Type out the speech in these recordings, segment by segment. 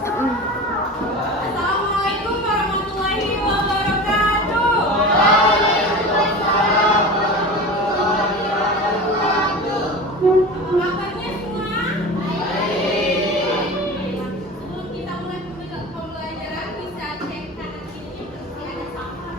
Assalamualaikum warahmatullahi wabarakatuh. Apa kabarnya semua? Sebelum kita mulai pembelajaran, bisa cek kanan kirinya pasti ada sampah.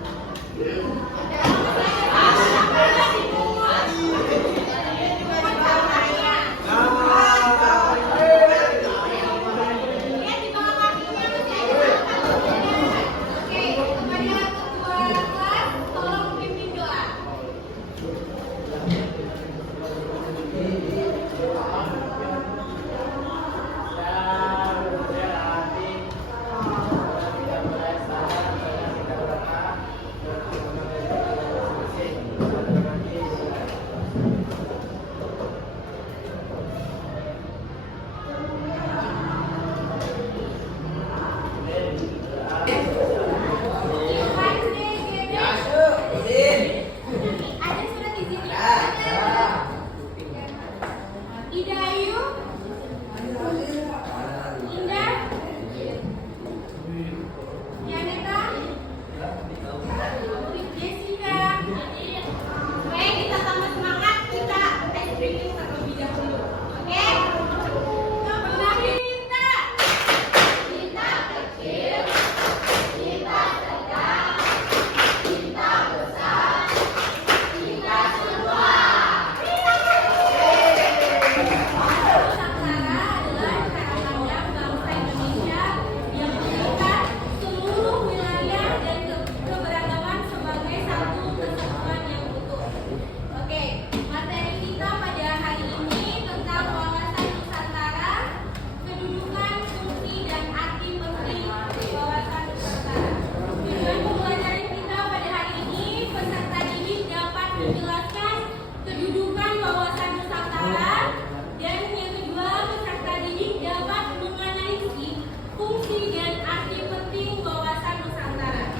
Menjelaskan kedudukan wawasan Nusantara, dan yang kedua peserta didik dapat menganalisis fungsi dan arti penting wawasan Nusantara.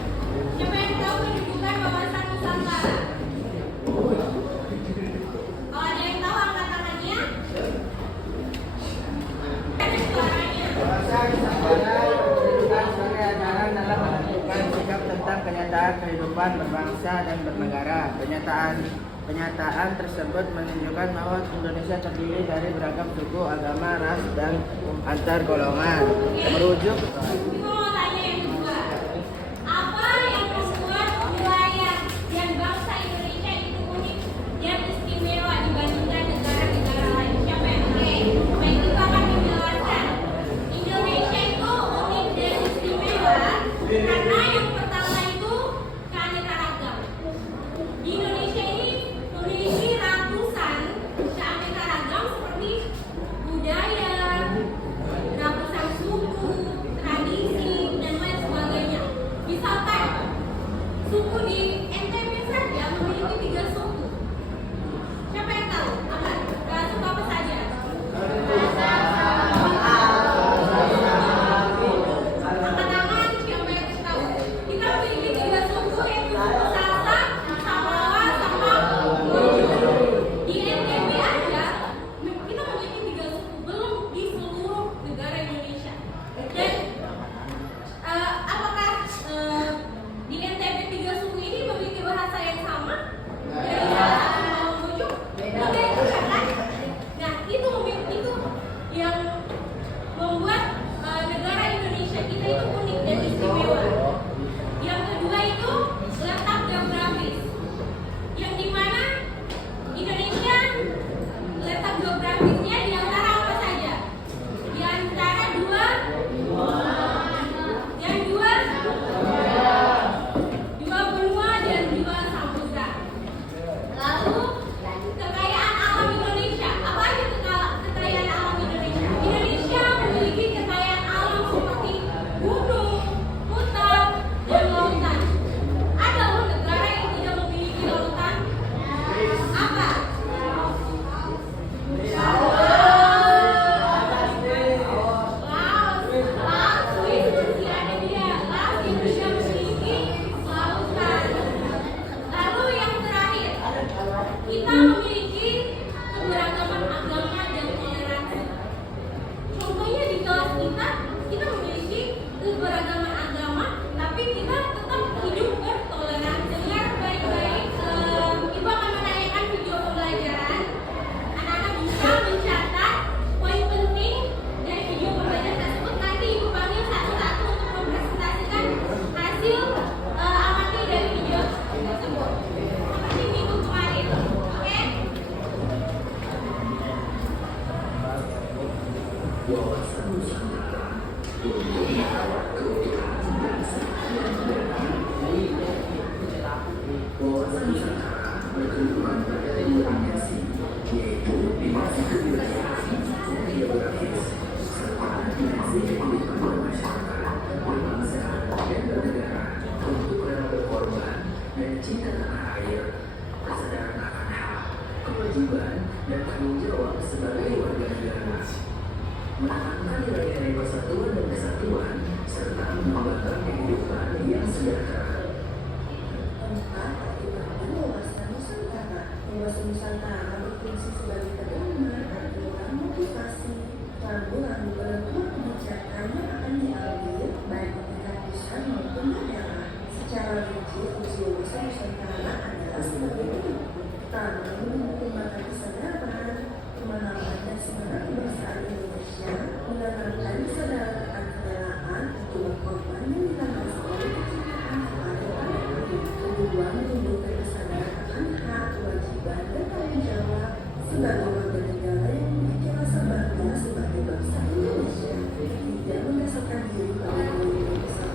Siapa yang tahu kedudukan wawasan Nusantara? Kalau ada yang tahu angkat tangannya. Ada suaranya. Wawasan Nusantara ditentukan sebagai ajaran dalam menentukan sikap tentang kenyataan kehidupan berbangsa dan bernegara. Penyataan tersebut menunjukkan bahwa Indonesia terdiri dari beragam suku, agama, ras, dan antar golongan. Merujuk Mau tanya yang kedua. Apa yang membuat wilayah dan bangsa Indonesia itu unik dan istimewa dibandingkan negara-negara lain? Siapa yang baik itu akan menjelaskan. Indonesia itu unik dan istimewa karena yang pertama itu keanekaragam. Di Indonesia ini memiliki ratusan keanekaragam seperti budaya, ratusan suku, tradisi, Keempat, pertimbangan wawasan Nusantara. Wawasan Nusantara berfungsi sebagai pedoman, aturan, motivasi, panduan dalam kebijakan yang akan diambil baik di tingkat pusat maupun daerah. Secara rinci, fungsi wawasan Nusantara adalah sebagai berikut. Pertama, mengembangkan kesadaran, pemahaman dan semangat kebangsaan Indonesia, menanamkan kesadaran akan kerelaan untuk berkorban dan ditandai oleh kecintaan kepada tanah air. Kedua, menunjukkan kesadaran akan hak, kewajiban, dan tanggung jawab sebagai warga negara yang memiliki rasa bangga sebagai bangsa Indonesia. Tiga, mendasarkan diri pada nilai bangsa.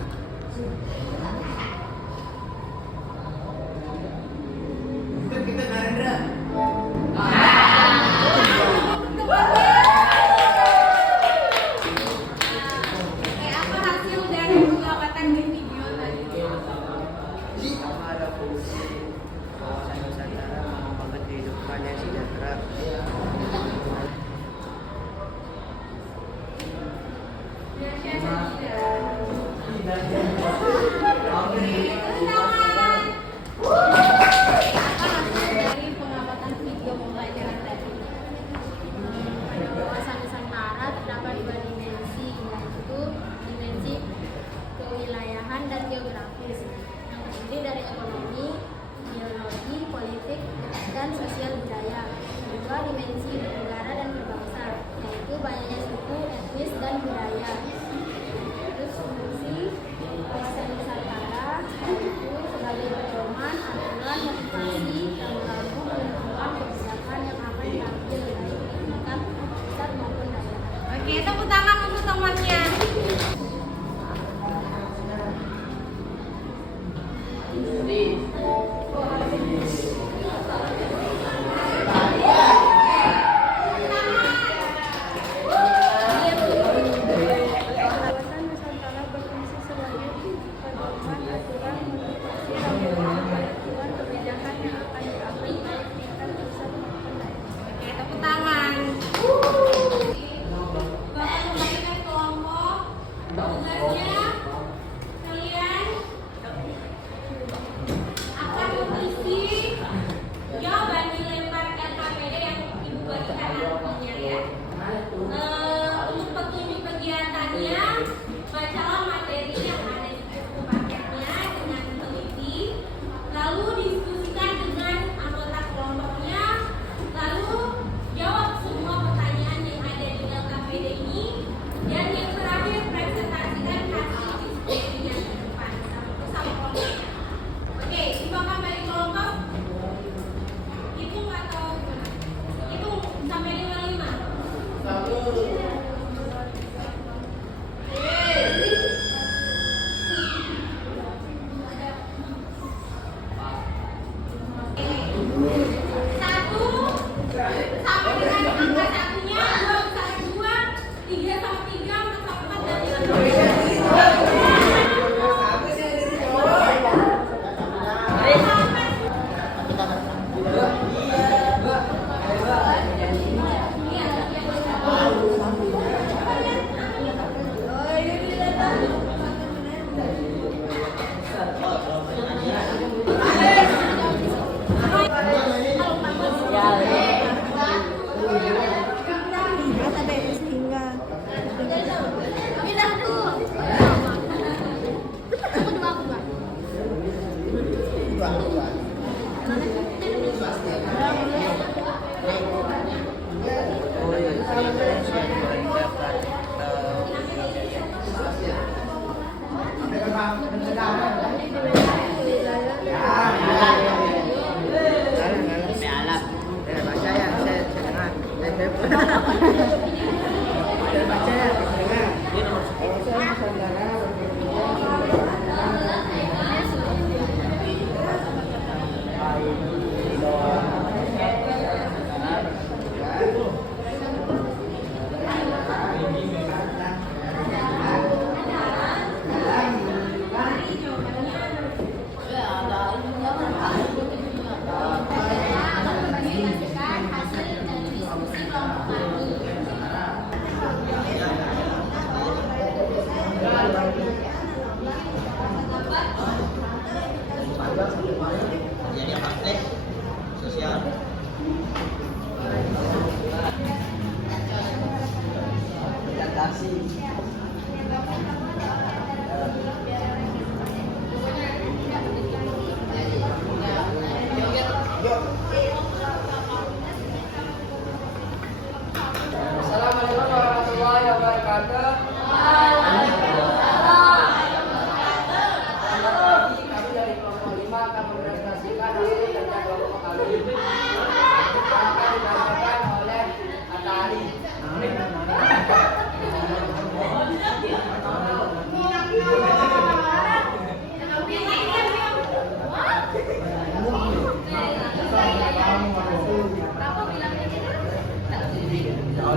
Oke, apa hasil dari pengamatan di video tadi? Pertama ada fungsi wawasan Nusantara mengembangkan kehidupan yang sejahtera. Ya, siapa tidak? Dari pengamatan video pembelajaran tadi. Pada wawasan Nusantara terdapat dua dimensi, yaitu dimensi kewilayahan dan geografis, yang terdiri dari ekonomi, geologi, politik, dan sosial budaya. Kedua, dimensi negara dan berbangsa, yaitu banyaknya suku, etnis, dan budaya. Terus fungsi wawasan Nusantara yaitu sebagai pedoman, aturan, motivasi, dan mampu menentukan kebijakan yang akan diambil baik di tingkat pusat maupun daerah. Oke, tepuk tangan untuk temannya. Kawasan Nusantara berfungsi sebagai pedoman, aturan, motivasi, dan penentuan kebijakan yang akan diambil baik tingkat pusat maupun daerah. Oke, tepuk tangan. Bapak kembalikan kelompok. Tugasnya kalian akan mengisi jawaban dilempar LKPD yang ibu bagikan nantinya ya. Untuk petunjuk kegiatannya, bacalah materi yang ada di buku paketnya dengan teliti, lalu diskusikan dengan anggota kelompoknya, lalu jawab semua pertanyaan yang ada di LKPD ini, dan yang terakhir presentasikan hasil diskusinya di depan sama kelompoknya. Oke, silakan balik kelompok. Hitung atau gimana? Hitung sampai 55. Satu sampai dengan angka satunya, dua sampai dua, tiga sampai tiga, empat sampai empat, dan lima sampai Baca ya, saya dengar. Saya baca.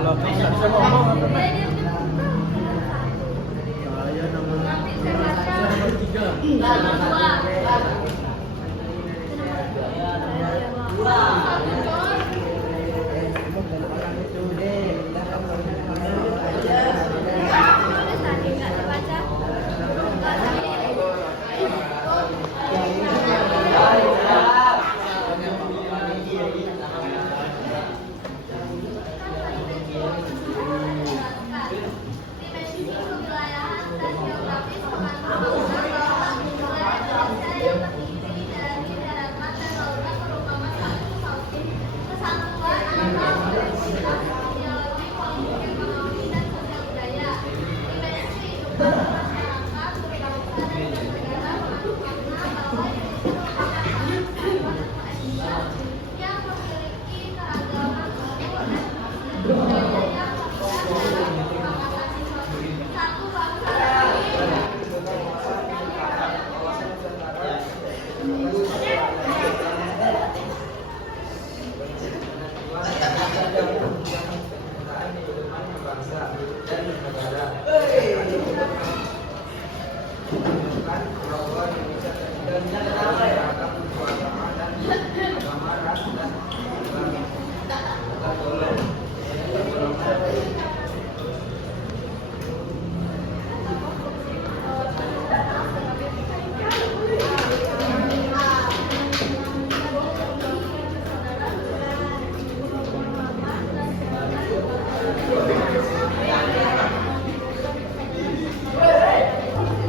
Kalau bisa ngomong apa Pak? Saya nomor tiga.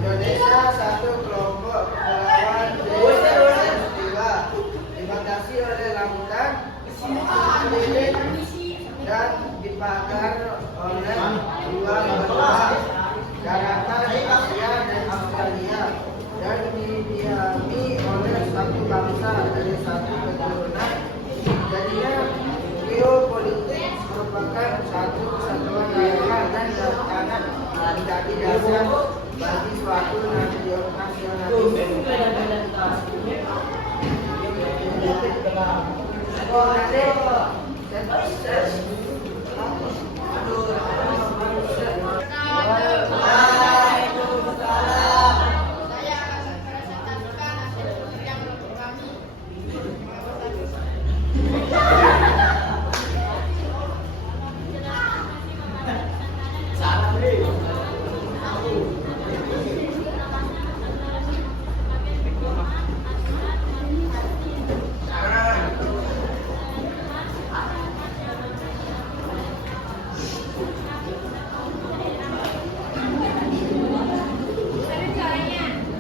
Indonesia satu kelompok kepulauan Dewasa Istimewa dibatasi oleh lautan, lilit dan dipagar oleh dua benua daratan Asia dan Australia dan didiami oleh satu bangsa dari satu keturunan. Jadinya geopolitik merupakan satu kesatuan daerah dan tanah menjadi dasar bagi suatu nasionalisme.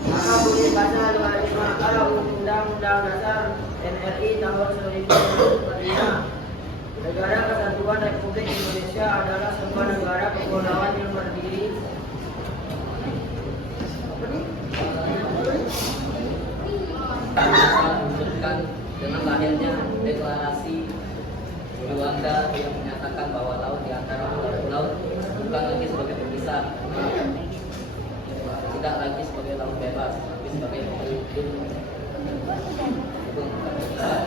Maka bunyi pasal 25A Undang-Undang Dasar NRI tahun 1945. Negara Kesatuan Republik Indonesia adalah sebuah negara kepulauan yang berdiri Menunjukkan dengan lahirnya deklarasi Juanda yang menyatakan bahwa laut di antara pulau-pulau bukan lagi sebagai pemisah, tidak lagi sebagai laut bebas, tapi sebagai pelindung terpisah.